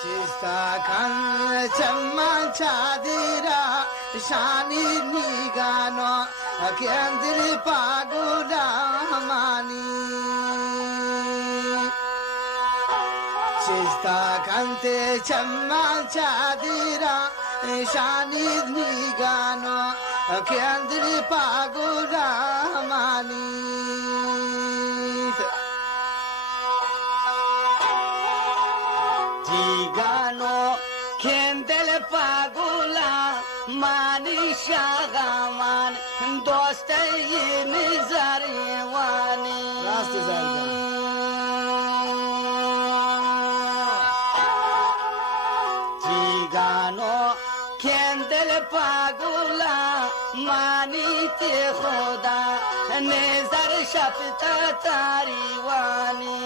Chista kan chamma chadira shani nigano kendri pagula mani Chista kante chamma chadira shani nigano kendri pagula mani Gano kendele pagula mani shagaman doste nizariyani Rasti zarda Gano kendele pagula mani te khoda nizar shapta tariwani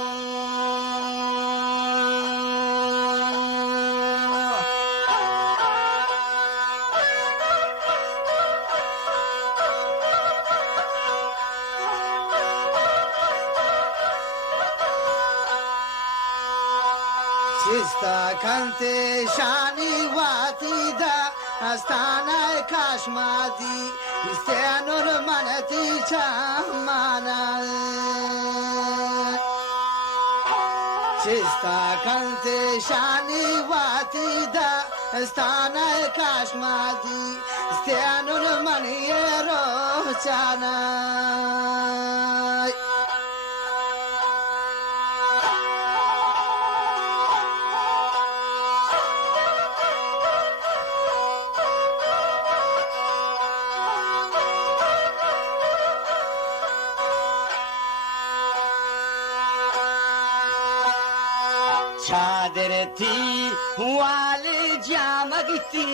Chista kante shani watida astana kashmadi istanur manati chamana Chista kante shani watida astana kashmadi istanur maniero chana Chader thi wale jamagti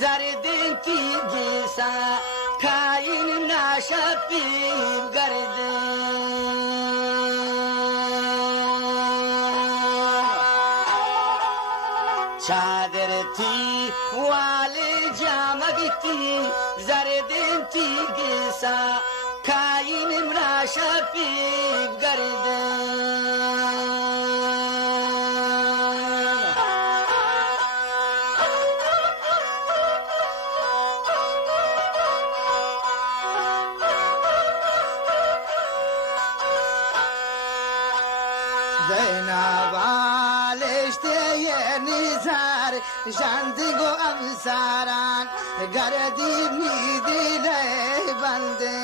zardin ti jisa kain nashapi garde Chader thi wale jamagti zardin ti jisa kain nashapi garde Shantigo amsaran gardi nidile bande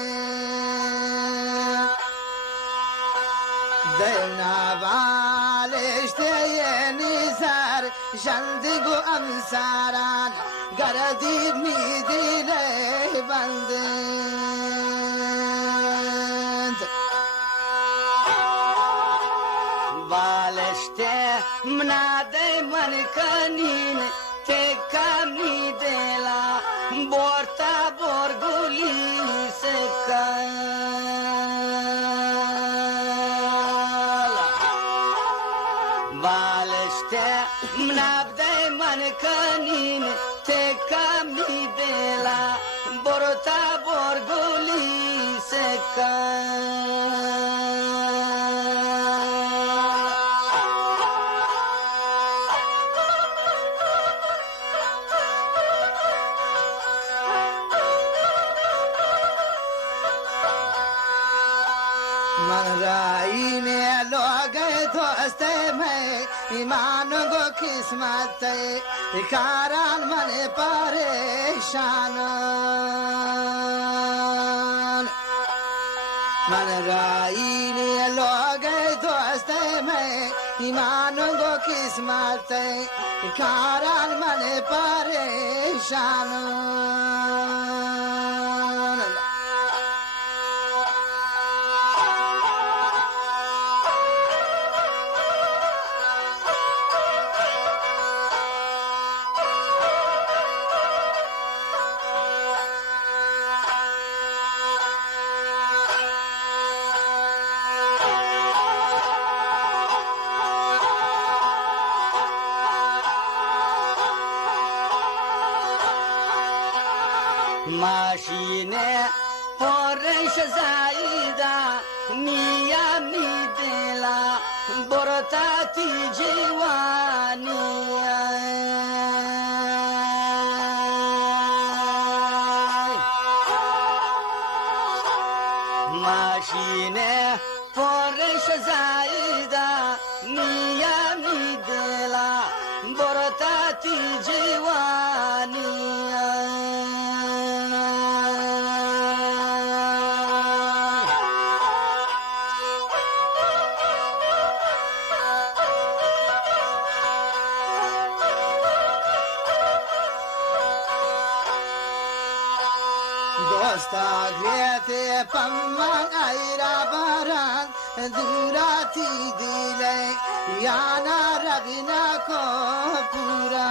Dena baleshte yenizar Shantigo amsaran gardi nidile bande Baleshte mnade mankanin Tekami dela borta borguli sekala Baleshte mnabde mankanin Tekami dela borta borguli sekala Raine loge doste mein iman go kismat karan mane pareshan Man raine loge doste mein iman go kismat karan mane pareshan Mashine Poresh Zaida Niya Midela Borotati Jiwani ماشینه پرش زایده نیامی دلا برتاتی جوانی دوستا گریت پمان ایرا باران دوراتی دیله یانا ربینا کو پورا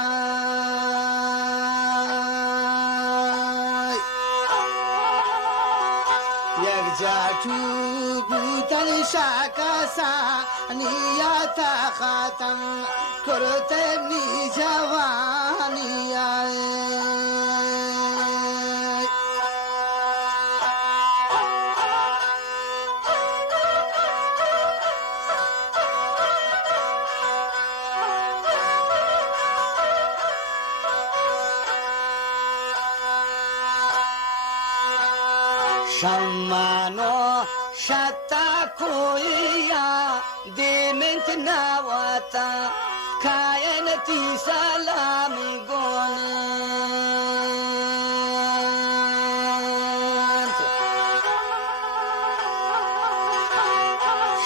یک جا تو بوتن شاکسا نیاتا خاتم کرتنی جوانی شمانو شتا کویا دیمنت نواتا کائنتی سلامی گونت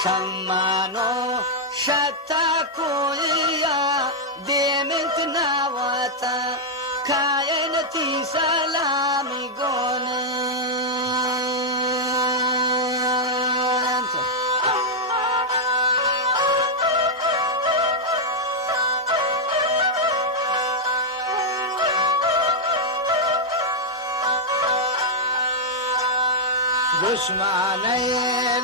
شمانو شتا کویا دیمنت نواتا کائنتی سلامی گونت دشمنای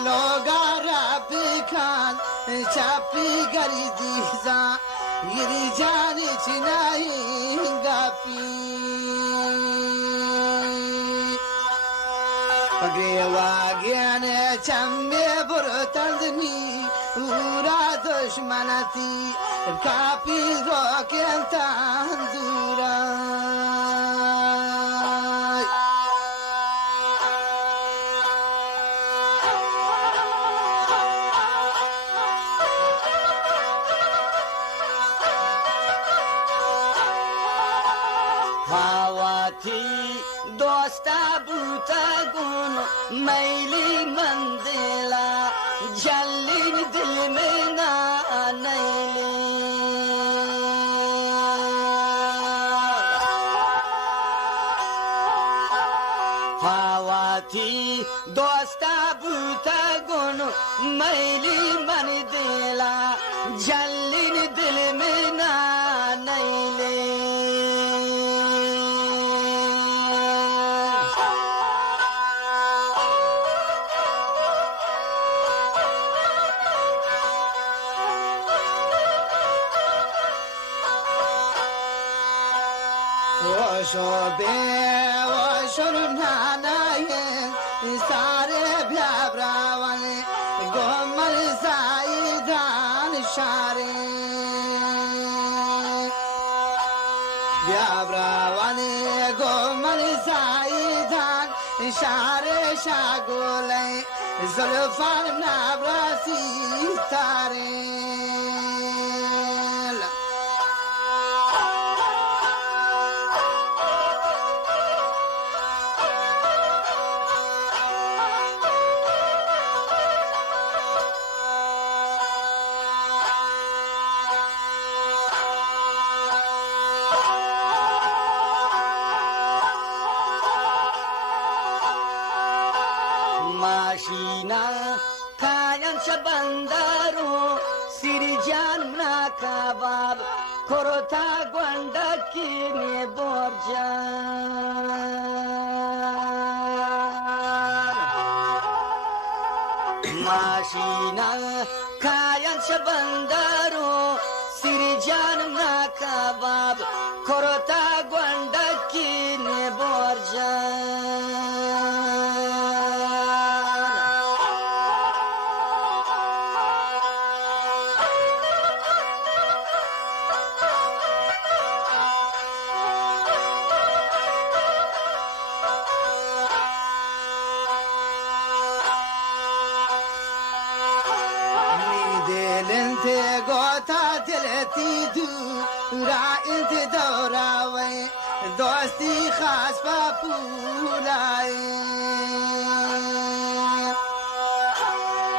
لوگارا پیکان چاپی گری دیزا یری جانی چنایی گپی گریواگیان چمبی برتندنی اورا دشمنتی کپی روکن تندورا دوستا بوتا گون میلی مندلا جلین دل میں نا نیلی فاواتی دوستا بوتا گون میلی مندلا جلین دل میں نا نیلی شوبه و شرنانای ساره بیابراوان گمل زایدان شاره بیابراوان گمل زایدان شاره شاگوله زلفان نبراسی تاره ماشینا کاین شبندارو سری جان منا کباب کروتا گوندکی نی برجان ماشینا کاین شبندارو سری جان منا کباب کروتا گوندکی نی برجان صورتی دورا انت دوراوی دوستی خاص پا پولائی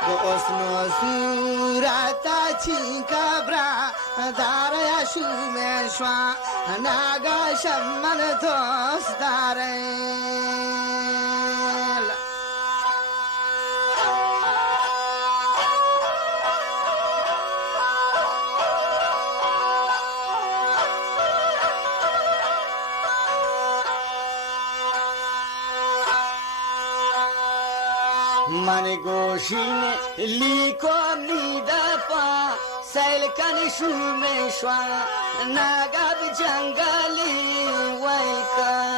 حسن و صورتا چین کبرا داره شومن شوا نگاشم من دوست داره من گوشین لیکم نیدپا سیل کن شوم شوا نگاب جنگلی ویکن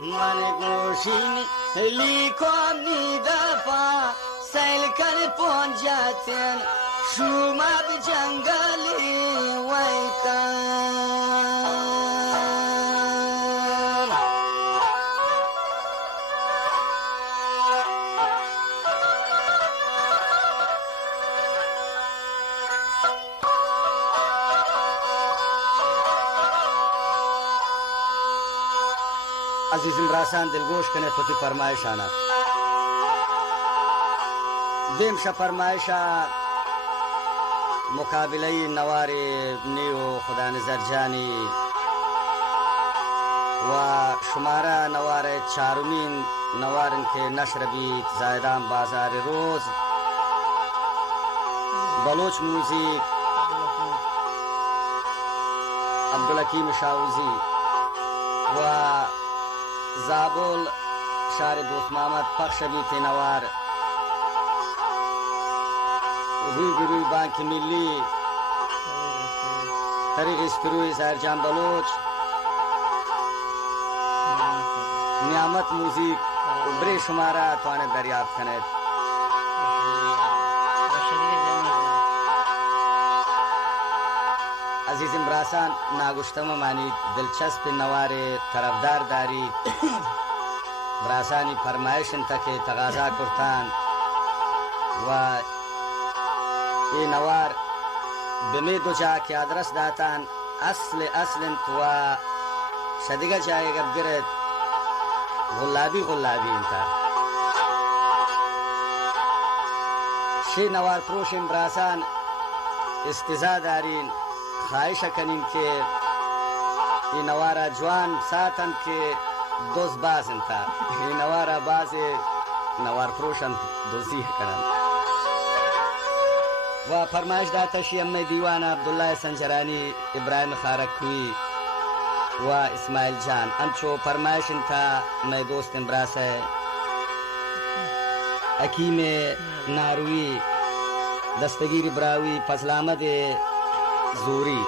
من گوشین لیکم نیدپا سیل کن پونجاتن شوم جنگلی ویکن عزیزم براسان دلگوش کنه تو تی فرمایشانا دیم شا فرمایشا مقابله نوار نیو خدا نظرجانی و شماره نوار چارمین نوارن که نشر بید زایدان بازار روز بلوچ موزیک عبدالحکیم شاوزی و زابل شار دوست محمد پخش بیت نوار روی بانک ملی طریق اسپروی سرجان بلوچ نعمت موزیک بری شماره توانه دریافت کند عزیزم براسان ناگشتم مانی دلچسب نوار طرفدار داری براسانی فرمایشن تک تقاضا کرتان و این نوار بمی دو جا که آدرس داتان اصل و شدیگه جایی گب گرد غلابی انتا شی نوار پروشن براسان استزا دارین خواهش کنیم که این نوارا جوان ساتن که دوست بازن تا این نوارا باز نوار فروشن دوزی کنن و فرمایش داتا شی امی دیوان عبدالله سنجرانی ابراهیم خارکوی و اسماعیل جان انچو فرمایشن تا می دوست براسه حکیم ناروی دستگیر براوی فضل احمد زوری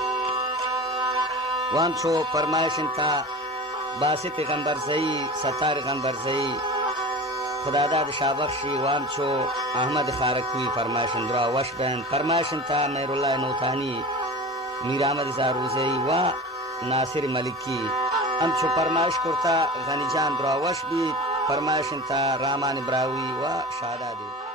وان چو فرمایشن تا باسط غنبرزئی ستار غنبرزئی خداداد شابخشی وان چو احمد خارکوی فرمایشن درا وش بند فرمایشن تا میر الله نوتانی میر احمد زاروزئی و ناصر ملکی ام چو فرمایش کرتا غنی جان درا وش بید فرمایشن تا رامان براوی و شادادی